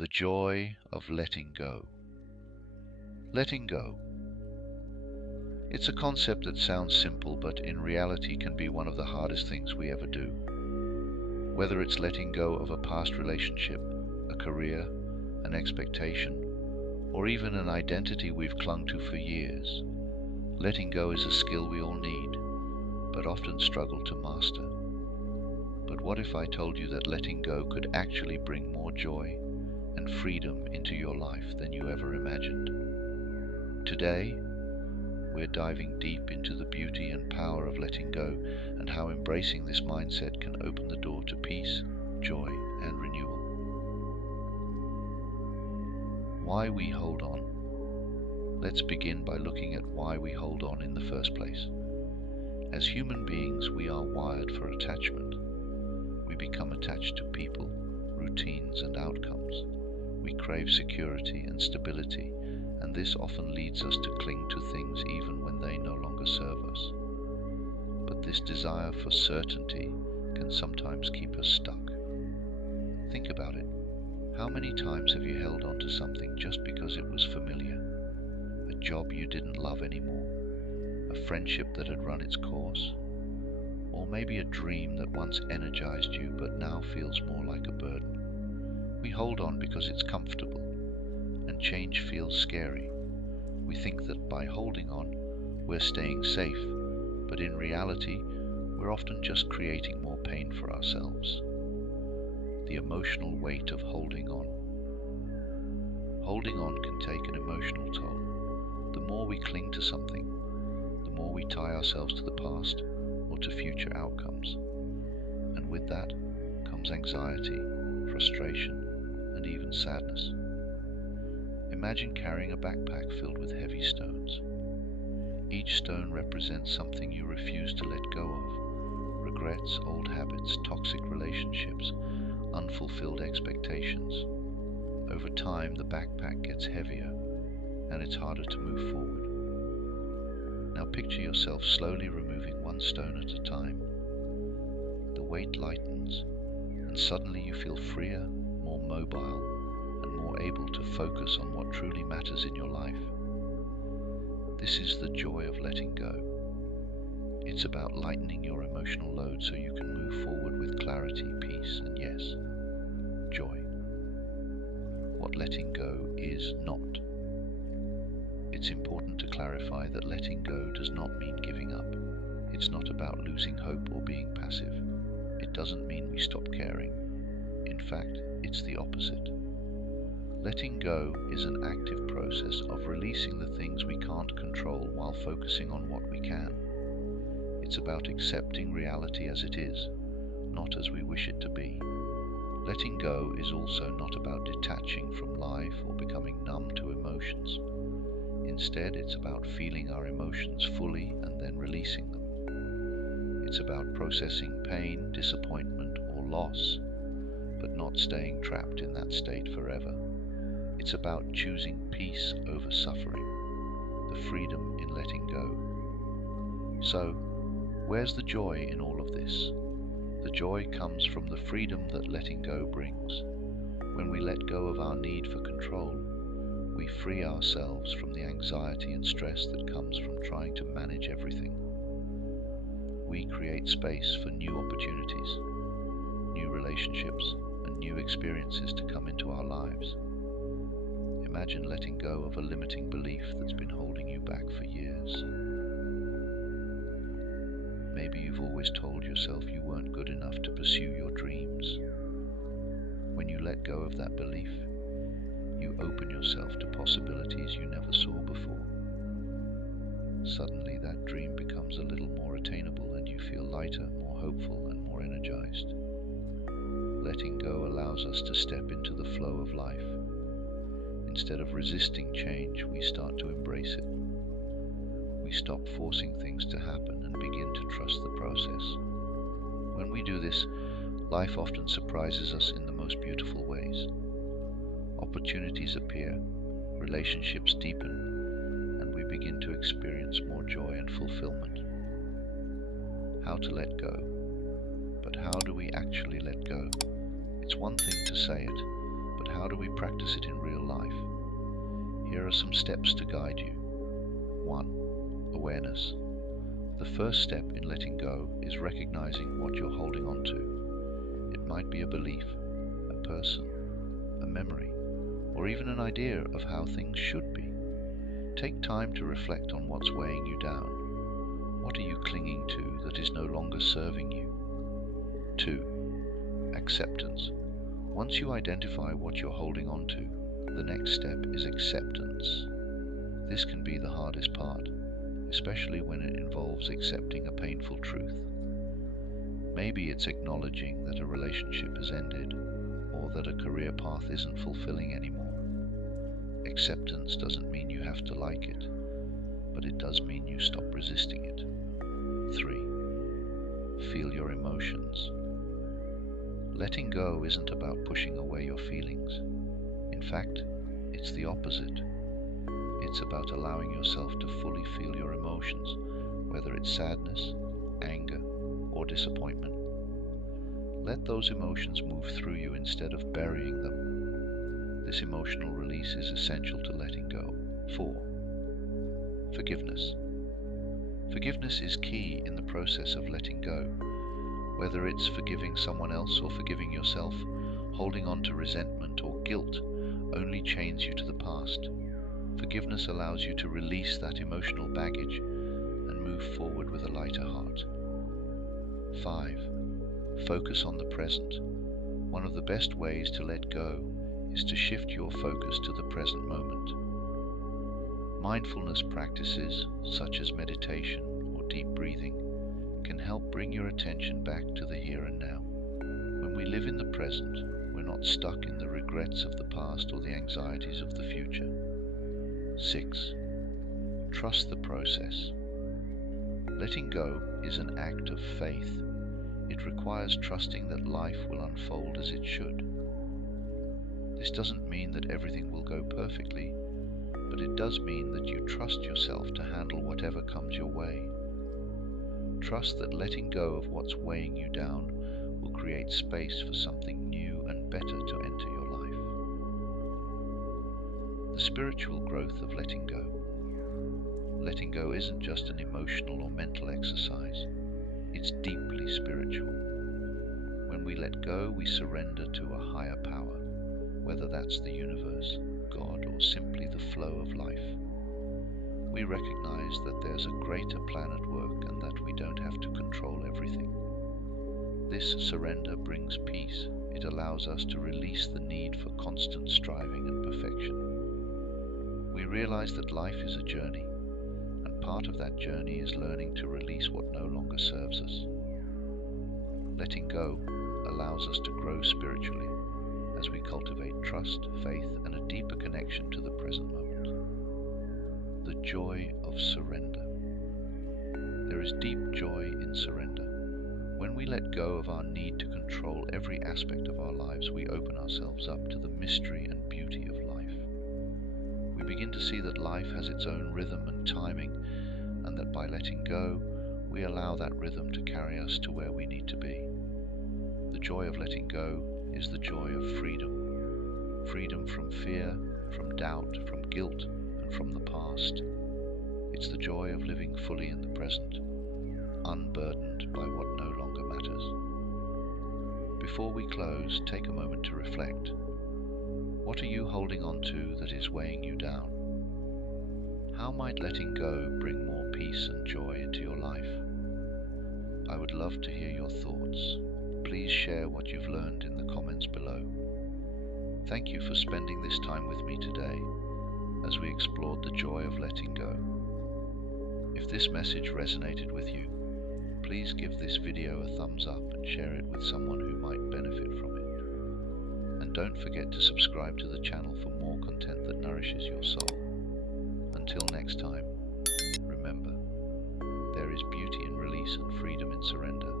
The joy of letting go. Letting go. It's a concept that sounds simple, but in reality can be one of the hardest things we ever do. Whether it's letting go of a past relationship, a career, an expectation, or even an identity we've clung to for years, letting go is a skill we all need, but often struggle to master. But what if I told you that letting go could actually bring more joy and freedom into your life than you ever imagined? Today, we're diving deep into the beauty and power of letting go and how embracing this mindset can open the door to peace, joy, and renewal. Why we hold on. Let's begin by looking at why we hold on in the first place. As human beings, we are wired for attachment. We become attached to people, routines, and outcomes. We crave security and stability, and this often leads us to cling to things even when they no longer serve us. But this desire for certainty can sometimes keep us stuck. Think about it. How many times have you held on to something just because it was familiar? A job you didn't love anymore, a friendship that had run its course, or maybe a dream that once energized you but now feels more like a burden. We hold on because it's comfortable, and change feels scary. We think that by holding on, we're staying safe, but in reality, we're often just creating more pain for ourselves. The emotional weight of holding on. Holding on can take an emotional toll. The more we cling to something, the more we tie ourselves to the past or to future outcomes. And with that comes anxiety, frustration, and even sadness. Imagine carrying a backpack filled with heavy stones. Each stone represents something you refuse to let go of. Regrets, old habits, toxic relationships, unfulfilled expectations. Over time, the backpack gets heavier, and it's harder to move forward. Now picture yourself slowly removing one stone at a time. The weight lightens, and suddenly you feel freer, more mobile, and more able to focus on what truly matters in your life. This is the joy of letting go. It's about lightening your emotional load so you can move forward with clarity, peace, and yes, joy. What letting go is not. It's important to clarify that letting go does not mean giving up. It's not about losing hope or being passive. It doesn't mean we stop caring. In fact, it's the opposite. Letting go is an active process of releasing the things we can't control while focusing on what we can. It's about accepting reality as it is, not as we wish it to be. Letting go is also not about detaching from life or becoming numb to emotions. Instead, it's about feeling our emotions fully and then releasing them. It's about processing pain, disappointment, or loss, but not staying trapped in that state forever. It's about choosing peace over suffering, the freedom in letting go. So, where's the joy in all of this? The joy comes from the freedom that letting go brings. When we let go of our need for control, we free ourselves from the anxiety and stress that comes from trying to manage everything. We create space for new opportunities, new relationships, and new experiences to come into our lives. Imagine letting go of a limiting belief that's been holding you back for years. Maybe you've always told yourself you weren't good enough to pursue your dreams. When you let go of that belief, you open yourself to possibilities you never saw before. Suddenly that dream becomes a little more attainable and you feel lighter, more hopeful, and more energized. Letting go allows us to step into the flow of life. Instead of resisting change, we start to embrace it. We stop forcing things to happen and begin to trust the process. When we do this, life often surprises us in the most beautiful ways. Opportunities appear, relationships deepen, and we begin to experience more joy and fulfillment. How to let go. But how do we actually let go? It's one thing to say it, but but how do we practice it in real life? Here are some steps to guide you. 1. Awareness. The first step in letting go is recognizing what you're holding on to. It might be a belief, a person, a memory, or even an idea of how things should be. Take time to reflect on what's weighing you down. What are you clinging to that is no longer serving you? 2. Acceptance. Once you identify what you're holding on to, the next step is acceptance. This can be the hardest part, especially when it involves accepting a painful truth. Maybe it's acknowledging that a relationship has ended, or that a career path isn't fulfilling anymore. Acceptance doesn't mean you have to like it, but it does mean you stop resisting it. 3. Feel your emotions. Letting go isn't about pushing away your feelings. In fact, it's the opposite. It's about allowing yourself to fully feel your emotions, whether it's sadness, anger, or disappointment. Let those emotions move through you instead of burying them. This emotional release is essential to letting go. 4. Forgiveness. Forgiveness is key in the process of letting go. Whether it's forgiving someone else or forgiving yourself, holding on to resentment or guilt only chains you to the past. Forgiveness allows you to release that emotional baggage and move forward with a lighter heart. 5. Focus on the present. One of the best ways to let go is to shift your focus to the present moment. Mindfulness practices, such as meditation or deep breathing, can help bring your attention back to the here and now. When we live in the present, we're not stuck in the regrets of the past or the anxieties of the future. 6. Trust the process. Letting go is an act of faith. It requires trusting that life will unfold as it should. This doesn't mean that everything will go perfectly, but it does mean that you trust yourself to handle whatever comes your way. Trust that letting go of what's weighing you down will create space for something new and better to enter your life. The spiritual growth of letting go. Letting go isn't just an emotional or mental exercise, it's deeply spiritual. When we let go, we surrender to a higher power, whether that's the universe, God, or simply the flow of life. We recognize that there's a greater plan at work and that we don't have to control everything. This surrender brings peace. It allows us to release the need for constant striving and perfection. We realize that life is a journey, and part of that journey is learning to release what no longer serves us. Letting go allows us to grow spiritually as we cultivate trust, faith, and a deeper connection to the present moment. The joy of surrender. There is deep joy in surrender. When we let go of our need to control every aspect of our lives, we open ourselves up to the mystery and beauty of life. We begin to see that life has its own rhythm and timing, and that by letting go, we allow that rhythm to carry us to where we need to be. The joy of letting go is the joy of freedom. Freedom from fear, from doubt, from guilt, and from the past. It's the joy of living fully in the present, unburdened by what no longer matters. Before we close, take a moment to reflect. What are you holding on to that is weighing you down? How might letting go bring more peace and joy into your life? I would love to hear your thoughts. Please share what you've learned in the comments below. Thank you for spending this time with me today as we explored the joy of letting go. If this message resonated with you, please give this video a thumbs up and share it with someone who might benefit from it. And don't forget to subscribe to the channel for more content that nourishes your soul. Until next time, remember, there is beauty in release and freedom in surrender.